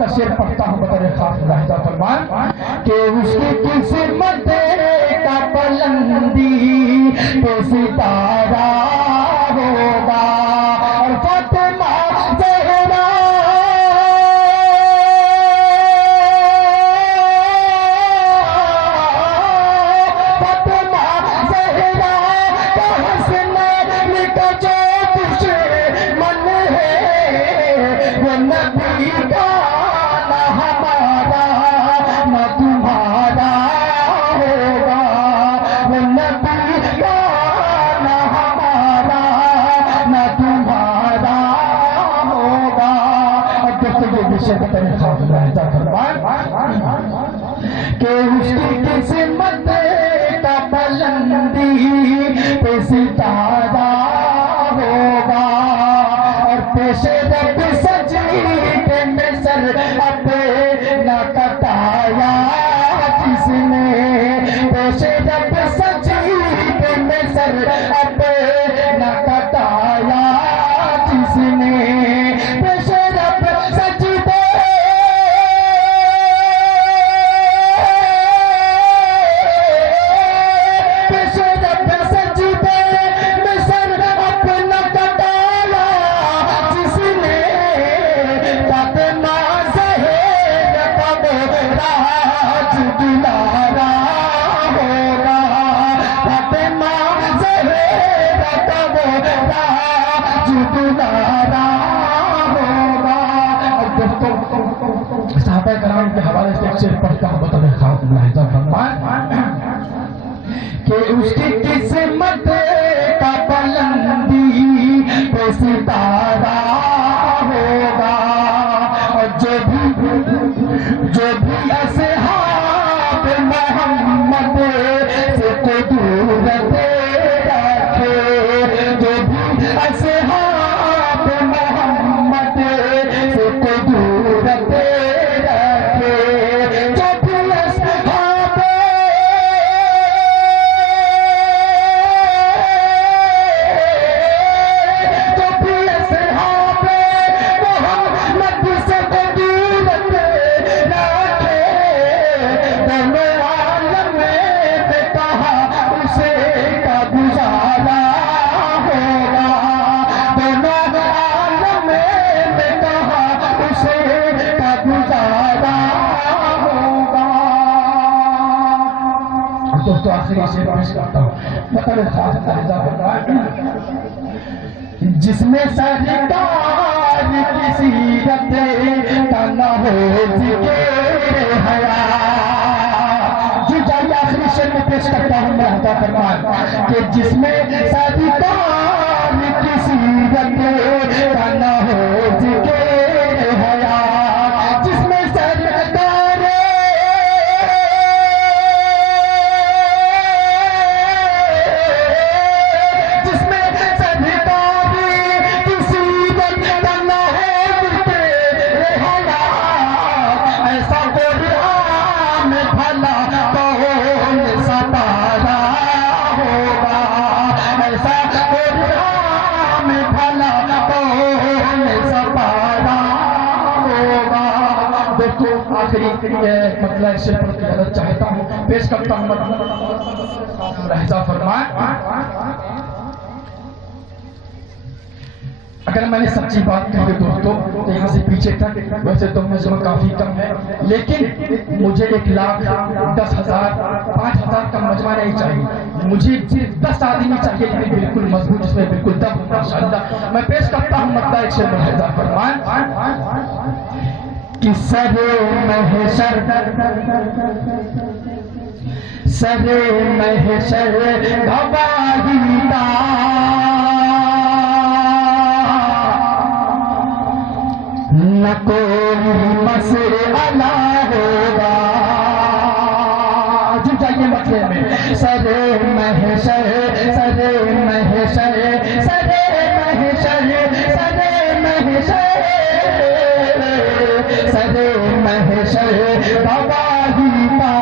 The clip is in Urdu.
کا شعر پڑھتا ہوں بطور خاص ملاحظہ فرمان کہ اس کی قسمت کا بلندی تو ستارہ ہوگا اور فاطمہ زہرا کہ اس کی قسمت کا بلندی پہ ستارہ ہوگا اور پیش رب سجدے میں سر اپنا کٹایا جس نے پیش رب سجدے میں سر اپنا کٹایا جس نے پیش رب سجدے صحابہ کرام کے حوالے سے ایک شعر پڑھتا ہوں بطور خاص ملاحظہ فرمان کہ اس کی قسمت کا بلندی پہ ستارہ ہوگا اور جو بھی اصحاب محمد سے کو دور رکھے جو بھی اصحاب محمد سے کو دور رکھے دوستو آخری سے پیش کرتا ہوں بطور خاص ملاحظہ فرمان جس میں سرکار کی سیرت کا نہ ہو ذکر حیات جی جائیے آخری شعر میں پیش کرتا ہوں ملاحظہ فرمان کہ جس میں سرکار کی سیرت کا نہ ہو ذکر حیات جس میں سرکار آخری مطلب سے پڑھتے حضرت چاہتا ہوں پیش کرتا ہوں ملاحظہ فرمان اگر میں نے سچی بات کہی دوستو تو یہاں سے پیچھے تک ویسے تو مجمع کافی کم ہے لیکن مجھے 1,10,000 5,000 کا مجمع نہیں چاہیے مجھے 10 آدمی چاہیے لیکن بالکل مضبوط جس میں بالکل دم ہو ماشاءاللہ میں پیش کرتا ہوں مطلب ایک سے ملاحظہ فرمان کہ سر محشر گواہی دا نہ کوئی مسئلہ ہوگا جو چاہیے مسئلے میں سر محشر گواہی دا